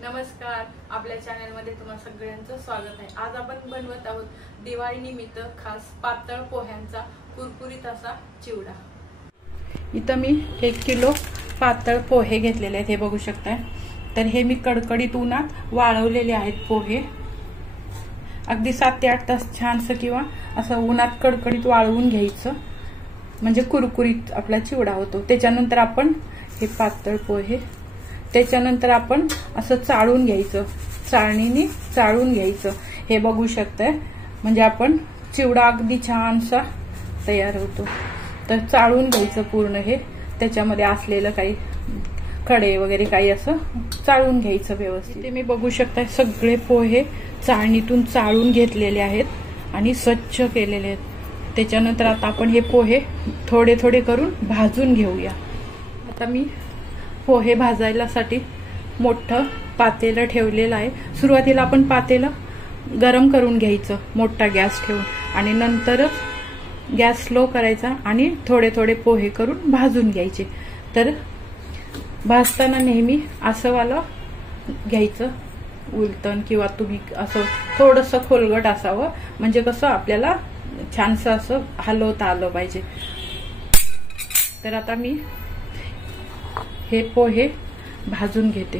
नमस्कार, आपल्या चॅनलमध्ये तुम्हा सगळ्यांचं स्वागत आहे। आज आपण बनवत आहोत दिवाळी निमित्त खास पातळ पोह्यांचा कुरकुरीत असा चिवडा। इथं मी 1 किलो पातळ पोहे घेतलेले आहेत, हे बघू शकता। तर हे मी कडकडीत उन्हात वाळवलेले आहेत पोहे। अगदी 7 ते 8 तास छानसं किंवा असं उन्हात कडकडीत वाळवून घ्यायचं, म्हणजे कुरकुरीत आपला चिवडा होतो। त्याच्यानंतर आपण हे पातळ पोहे त्याच्यानंतर आपण असं चाळून घ्यायचं, चाळणीने चाळून घ्यायचं। हे बघू शकताय, म्हणजे आपण चिवडा अगदी छानसा तयार होतो। तर चाळून घ्यायचं पूर्ण, हे त्याच्यामध्ये असलेलं काही खडे वगैरे काही असं चाळून घ्यायचं व्यवस्थित। ते मी बघू शकताय सगळे पोहे चाळणीतून चाळून घेतलेले आहेत आणि स्वच्छ केलेले आहेत। त्याच्यानंतर आता आपण हे पोहे थोडे थोडे करून भाजून घेऊया। आता मी पोहे भाजायलासाठी मोठं पातेलं ठेवलेलं आहे। सुरुवातीला आपण पातेलं गरम करून घ्यायचं मोठा गॅस ठेवून, आणि नंतरच गॅस स्लो करायचा आणि थोडे थोडे पोहे करून भाजून घ्यायचे। तर भाजताना नेहमी असं वाला घ्यायचं उलटण, किंवा तुम्ही असं थोडंसं खोलगट असावं, म्हणजे कसं आपल्याला छानसं असं हलवता आलं पाहिजे। तर आता मी हे पोहे भाजून घेते।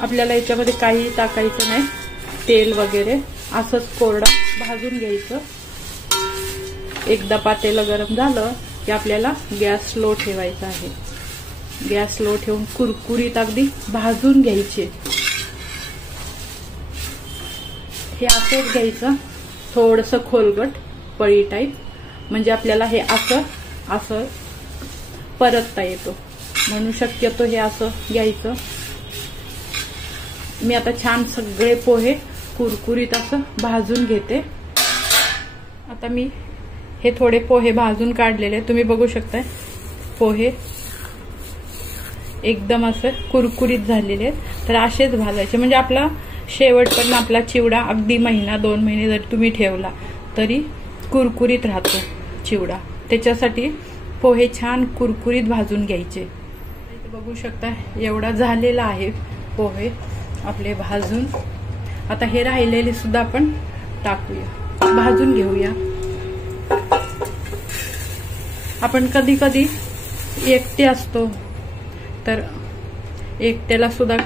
आपल्याला याच्यामध्ये काही टाकायचं नाही, तेल वगैरे, असंच कोरडा भाजून घ्यायचं। एकदा पातेलं गरम झालं की आपल्याला गॅस स्लो ठेवायचा आहे। गॅस स्लो ठेवून कुरकुरीत अगदी भाजून घ्यायचे। हे असंच घ्यायचं, थोडंसं खोलगट पळी टाईप, म्हणजे आपल्याला हे असं असं परतता येतो, म्हणून शक्यतो हे असं घ्यायचं। मी आता छान सगळे पोहे कुरकुरीत असं भाजून घेते। आता मी हे थोडे पोहे भाजून काढलेले, तुम्ही बघू शकताय पोहे एकदम असं कुरकुरीत झालेले आहेत। तर असेच भाजायचे, म्हणजे आपला शेवटपर्यंत आपला चिवडा अगदी महिना 2 महिने जरी तुम्ही ठेवला तरी कुरकुरीत राहतो चिवडा। त्याच्यासाठी पोहे छान कुरकुरीत भाजून घ्यायचे। बघू शकता एवढा झालेला आहे पोहे आपले भाजून। आता हे राहिलेले सुद्धा आपण टाकूया, भाजून घेऊया। आपण कधी कधी एकटे असतो, तर एकट्याला सुद्धा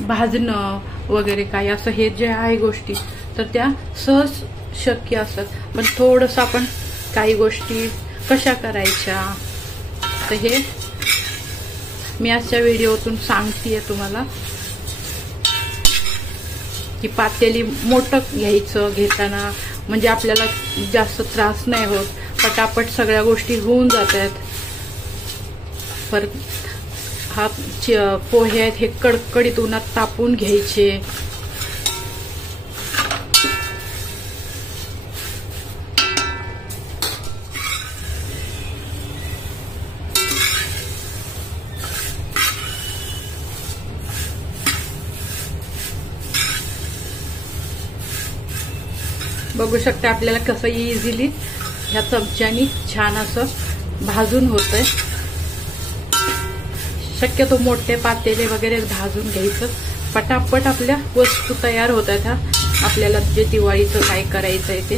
भाजणं वगैरे काही असं हे जे आहे गोष्टी, तर त्या सहज शक्य असतात। पण थोडंसं आपण काही गोष्टी कशा करायच्या, तर हे मी आजच्या व्हिडिओतून सांगतेय तुम्हाला, की पातेली मोठं घ्यायचं घेताना, म्हणजे आपल्याला जास्त त्रास नाही होत, पटापट सगळ्या गोष्टी होऊन जातात। पर हा पोहे आहेत हे कडकडीत उन्हात तापून घ्यायचे। बघू शकता आपल्याला कसं इझिली ह्या चमच्यानी छान असं भाजून होतंय। शक्यतो मोठे पातेले वगैरे भाजून घ्यायचं, पटापट आपल्या वस्तू तयार होतात। आपल्याला जे दिवाळीचं काय करायचंय ते,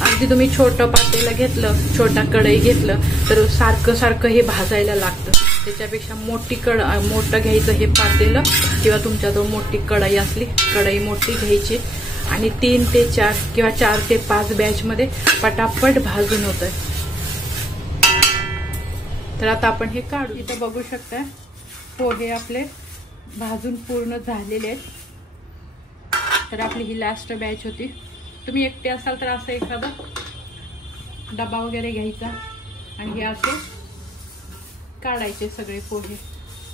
अगदी तुम्ही छोटं पातेलं घेतलं, छोटा कढई घेतलं तर सारखं सारखं हे भाजायला लागतं। त्याच्यापेक्षा मोठं घ्यायचं हे पातेलं, किंवा तुमच्याजवळ मोठी कढई असली, कढई मोठी घ्यायची, आणि 3 ते 4 किंवा 4 ते 5 बॅच मध्ये पटापट भाजून होतंय। तर आता आपण हे काढू। इथं बघू शकता पोहे आपले भाजून पूर्ण झालेले आहेत। तर आपली ही लास्ट बॅच होती। तुम्ही एकटे असाल तर असं एखादा डबा वगैरे घ्यायचा आणि हे असे काढायचे सगळे पोहे।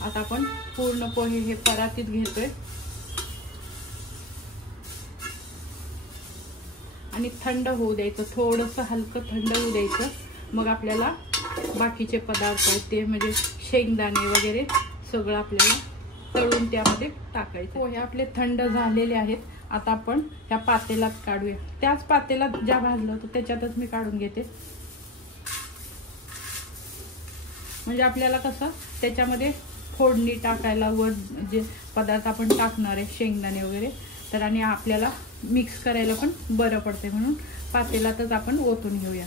आता आपण पूर्ण पोहे हे परातीत घेतोय आणि थंड होऊ द्यायचं, थोडंसं हलकं थंड होऊ द्यायचं। मग आपल्याला बाकीचे पदार्थ आहेत ते, म्हणजे शेंगदाणे वगैरे सगळं आपल्याला तळून त्यामध्ये टाकायचे. पोहे आपले थंड झालेले आहेत. आता आपण ह्या पातेल्यात काढूया. त्याच पातेल्यात ज्या भाजलं होतं त्याच्यातच मी काढून घेते. म्हणजे आपल्याला कसं त्याच्यामध्ये फोडणी टाकायला व जे पदार्थ आपण टाकणार आहे शेंगदाणे वगैरे तर आणि आपल्याला मिक्स करायला पण बरं पडते म्हणून पातेल्यातच आपण ओतून घेऊया.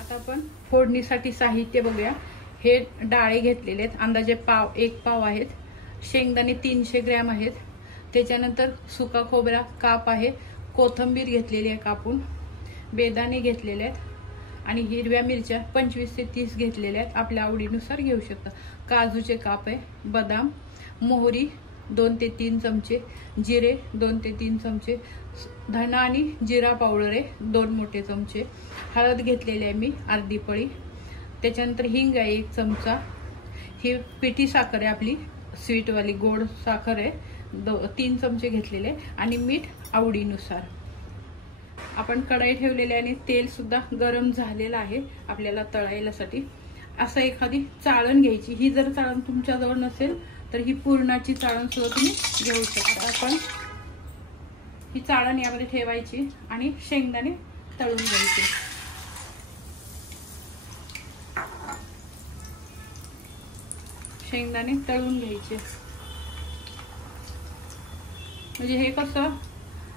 आता आपण फोडणीसाठी साहित्य बघूया. हे डाळे घेतलेले आहेत, अंदाजे एक पाव आहेत. शेंगदाणे 300 ग्रॅम आहेत. त्याच्यानंतर सुका खोबरा काप आहे. कोथिंबीर घेतलेली आहे कापून. बेदाणे घेतलेले आहेत आणि हिरव्या मिरच्या 25 ते 30 घेतलेल्या आहेत. आपल्या आवडीनुसार घेऊ शकता. काजूचे काप आहे. बदाम, मोहरी 2 ते 3 चमचे, जिरे 2 ते 3 चमचे, धना आणि जिरा पावडर आहे 2 मोठे चमचे, हळद घेतलेली आहे मी अर्धी पळी. त्याच्यानंतर हिंग आहे 1 चमचा. ही पिठी साखर आहे आपली स्वीटवाली गोड साखर आहे 3 चमचे घेतलेले आणि मीठ आवडीनुसार. आपण कढई ठेवलेली आणि तेल सुद्धा गरम झालेलं आहे आपल्याला तळायलासाठी. असं एखादी चाळण घ्यायची. ही जर चाळण तुमच्याजवळ नसेल तर ही पुरणाची चाळण सुद्धा तुम्ही घेऊ शकता. आपण ही चाळण यामध्ये ठेवायची आणि शेंगदाणे तळून घ्यायचे. शेंगदाणे तळून घ्यायचे म्हणजे हे कसं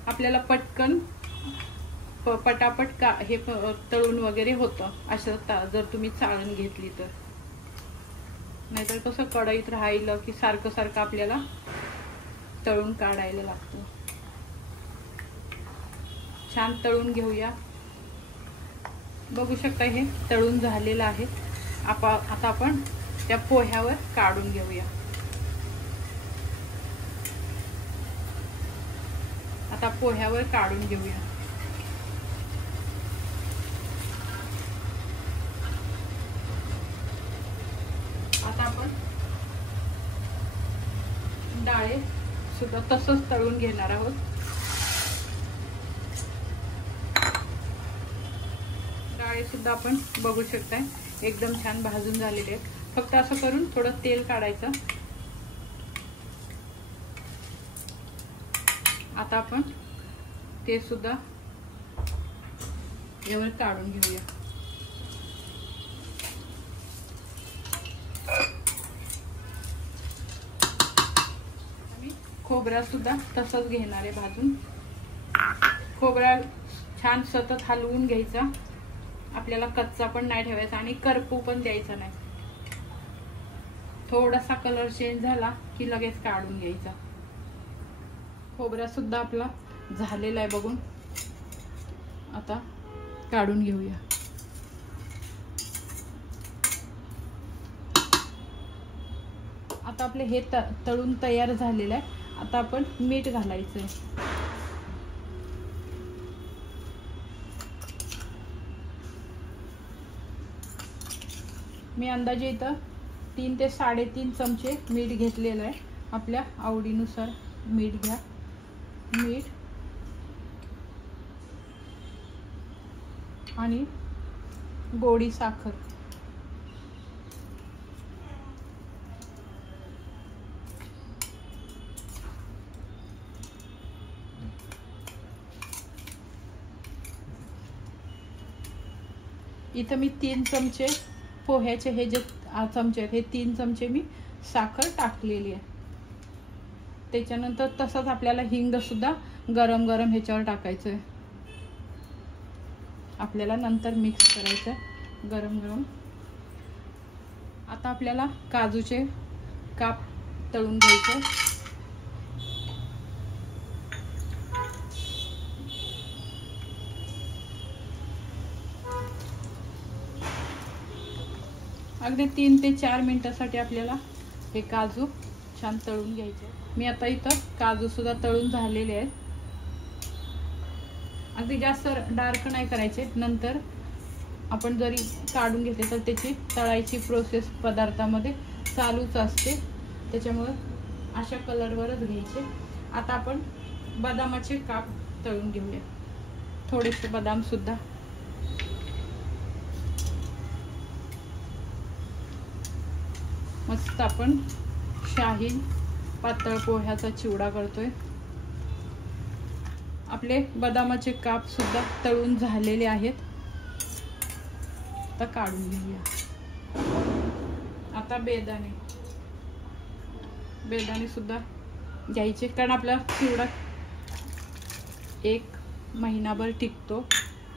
आपल्याला पटकन पटापट हे तळून वगैरे होतं असं जर तुम्ही चाळण घेतली तर. नाहीतर कसं कढईत राहिलं की सारखं सारखं आपल्याला तळून काढायला लागतं. छान तळून घेऊया. बघू शकता हे तळून झालेलं आहे. आता आपण त्या पोह्यावर काढून घेऊया. आता पोह्यावर काढून घेऊया. आता आपण डाळे सुद्धा तसंच तळून घेणार आहोत. डाळे सुद्धा आपण बघू शकताय एकदम छान भाजून झालेले आहेत. फक्त असं करून थोडं तेल काढायचं. आता आपण ते सुद्धा यावर काढून घेऊया. आणि खोबरा सुद्धा तसंच घेणार आहे भाजून. खोबरा छान सतत हलवून घ्यायचा. आपल्याला कच्चा पण नाही ठेवायचा आणि करपू पण द्यायचा नाही. थोडासा कलर चेंज झाला की लगेच काढून घ्यायचा. खोबरा सुद्धा आपला झालेला आहे बघून. आता काढून घेऊया. आता आपले हे तळून तयार झालेलं आहे. आता आपण मीठ घालायचंय. मी अंदाजे इथं 3 ते 3.5 चमचे मीठ घेतलेलं आहे. आपल्या आवडीनुसार मीठ घ्या. मीठ आणि गोडी साखर. इथं मी 3 चमचे पोह्याचे हे जे चमचे आहेत हे 3 चमचे मी साखर टाकलेली आहे. त्याच्यानंतर तसंच आपल्याला हिंग सुद्धा गरम गरम ह्याच्यावर टाकायचं आहे. आपल्याला नंतर मिक्स करायचं आहे गरम गरम. आता आपल्याला काजूचे काप तळून घ्यायचे. अगदी 3 ते 4 मिनिटासाठी आपल्याला हे काजू छान तळून घ्यायचे. मी आता इथं काजू सुद्धा तळून झालेले आहेत. अगदी जास्त डार्क नाही करायचे. नंतर आपण जरी काढून घेतले तर त्याची तळायची प्रोसेस पदार्थामध्ये चालूच असते. त्याच्यामुळे अशा कलरवरच घ्यायचे. आता आपण बदामाचे काप तळून घेऊया. थोडेसे बदाम सुद्धा. मस्त आपण शाही पातळ पोह्याचा चिवडा करतोय। आपले बदामाचे काप सुद्धा तळून झालेले आहेत। आता काढून घेऊया। आता बेदाणे सुद्धा घ्यायचे, कारण आपला चिवडा 1 महिनाभर टिकतो,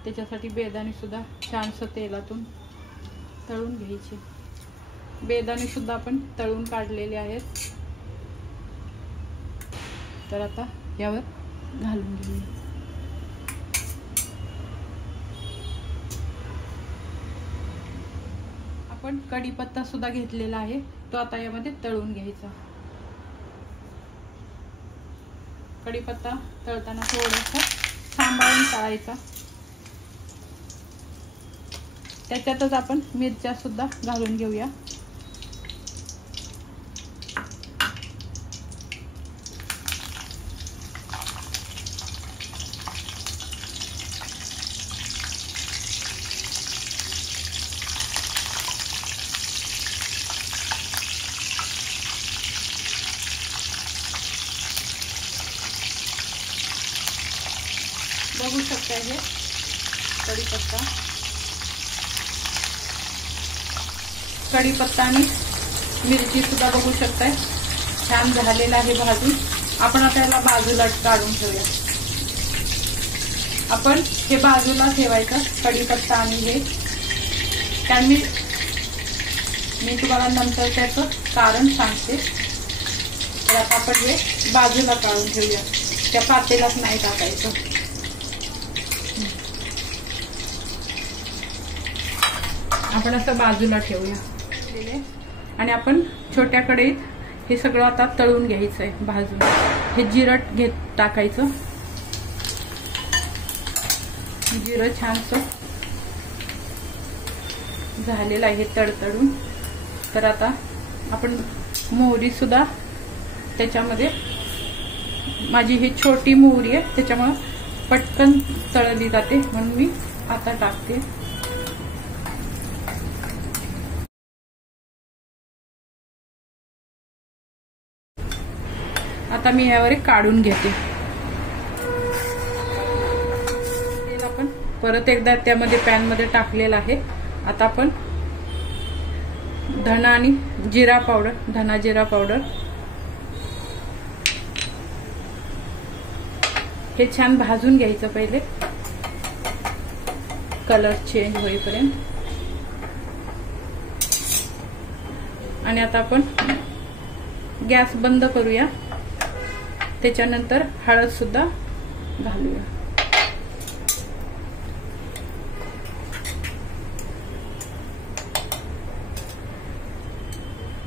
त्याच्यासाठी बेदाणे सुद्धा छानसं तेलातून तळून घ्यायचे। बेदाणे सुद्धा आपण तळून काढलेले आहेत। तर आता यावर घालून घेऊया। आपण कढीपत्ता सुद्धा घेतलेला आहे, तो आता यामध्ये तळून घ्यायचा। कढीपत्ता तळताना थोडासा सांभाळून तळायचा। त्याच्यातच आपण मिरच्या सुद्धा घालून घेऊया। बघू शकता हे कढीपत्ता आणि मिरची सुद्धा बघू शकताय छान झालेला आहे भाजून। आपण आता याला बाजूला काढून ठेवूया। आपण हे बाजूला ठेवायचं कढीपत्ता आणि हे, कारण मी तुम्हाला नंतर त्याचं कारण सांगते। तर आता आपण हे बाजूला काढून ठेवूया, त्या पातेल्यात नाही टाकायचं। आपण असं बाजूला ठेवूया आणि आपण छोट्या कढईत हे सगळं आता तळून घ्यायचं आहे भाजून। हे जिरं टाकायचं। जिरं छानसं झालेलं आहे तडतडून। तर आता आपण मोहरी सुद्धा त्याच्यामध्ये, माझी ही छोटी मोहरी आहे त्याच्यामुळे पटकन तळली जाते, म्हणून मी आता टाकते। आता मी यावर काढून घेते। तेल आपण परत एकदा त्यामध्ये पॅन मध्ये टाकलेलं आहे। आता आपण धना जिरा पावडर हे छान भाजून घ्यायचं पहिले, कलर चेंज होईपर्यंत। आणि आता आपण गॅस बंद करूया। त्याच्यानंतर हळद सुद्धा घालूया।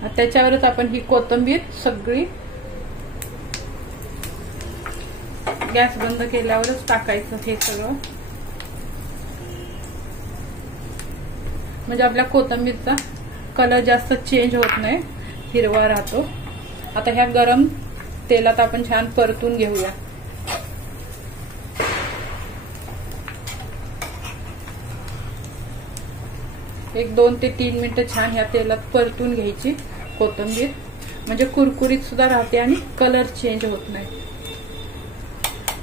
त्याच्यावरच आपण ही कोथिंबीर सगळी गॅस बंद केल्यावरच टाकायचं हे सगळं, म्हणजे आपल्या कोथिंबीरचा कलर जास्त चेंज होत नाही, हिरवा राहतो। आता ह्या गरम तेलात आपण छान परतून घेऊया। एक 2 ते 3 मिनिटं छान ह्या तेलात परतून घ्यायची कोथिंबीर, म्हणजे कुरकुरीत सुद्धा राहते आणि कलर चेंज होत नाही।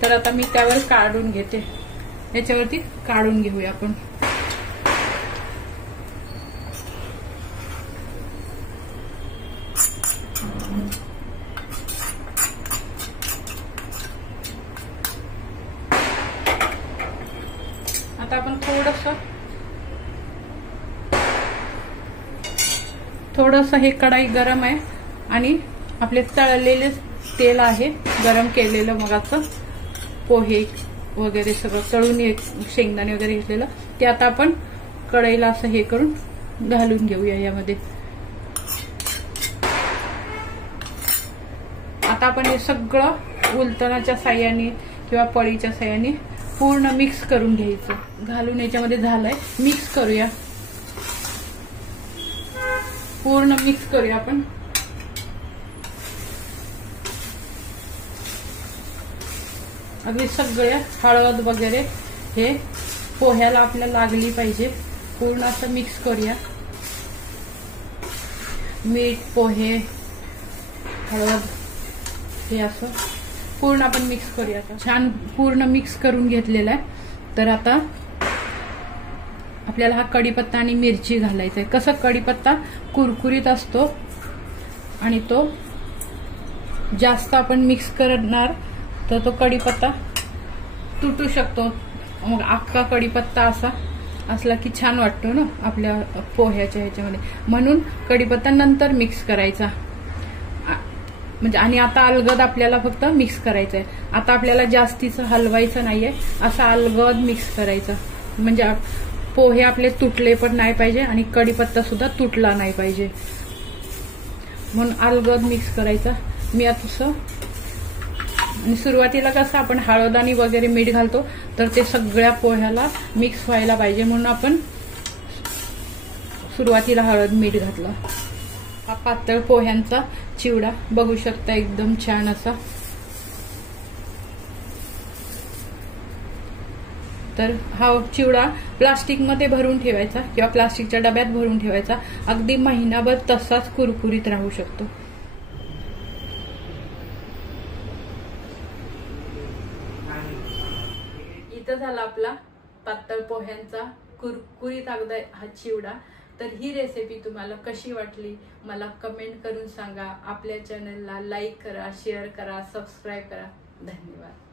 तर आता मी त्यावर काढून घेते, याच्यावरती काढून घेऊया आपण। आता आपण थोडस हे कढाई गरम आहे आणि आपले तळलेले तेल आहे गरम केलेलं, मगाचं पोहे वगैरे सगळं तळून शेंगदाणे वगैरे घेतलेलं ते आता आपण कढईला असं हे करून घालून घेऊया यामध्ये। आता आपण हे सगळं उलटण्याच्या साह्याने किंवा पळीच्या साह्याने पूर्ण मिक्स करून घ्यायचं। घालून याच्यामध्ये झालंय, मिक्स करूया, पूर्ण मिक्स करूया आपण। अगदी सगळे हळद वगैरे हे पोह्याला आपल्याला लागली पाहिजे, पूर्ण असं मिक्स करूया। मीठ, पोहे, हळद हे असं पूर्ण आपण मिक्स करूया. छान पूर्ण मिक्स करून घेतलेला आहे. तर आता आपल्याला हा कढीपत्ता आणि मिरची घालायचा आहे. कसं कढीपत्ता कुरकुरीत असतो आणि तो जास्त आपण मिक्स करणार तर तो कढीपत्ता तुटू शकतो. मग अख्खा कढीपत्ता असा असला की छान वाटतो ना आपल्या पोह्याच्या ह्याच्यामध्ये, म्हणून कढीपत्ता नंतर मिक्स करायचा. म्हणजे आणि आता अलगद आपल्याला फक्त मिक्स करायचं आहे. आता आपल्याला जास्तीचं हलवायचं नाहीये, असा अलगद मिक्स करायचा. म्हणजे पोहे आपले तुटले पण नाही पाहिजे आणि कढीपत्ता सुद्धा तुटला नाही पाहिजे, म्हणून अलगद मिक्स करायचा. मी आता आणि सुरुवातीला कसं आपण हळद आणि वगैरे मीठ घालतो तर ते सगळ्या पोह्याला मिक्स व्हायला पाहिजे, म्हणून आपण सुरुवातीला हळद मीठ घातलं. हा पातळ पोह्यांचा चिवडा बघू शकता, एकदम छान असा. तर हा चिवडा प्लास्टिकमध्ये भरून ठेवायचा किंवा प्लास्टिकच्या डब्यात भरून ठेवायचा. अगदी महिनाभर तसाच कुरकुरीत राहू शकतो. इथं झाला आपला पातळ पोह्यांचा कुरकुरीत अगदी हा चिवडा. तर ही रेसिपी तुम्हाला कशी वाटली मला कमेंट करून सांगा. आपल्या चॅनलला लाईक करा, शेअर करा, सबस्क्राईब करा. धन्यवाद.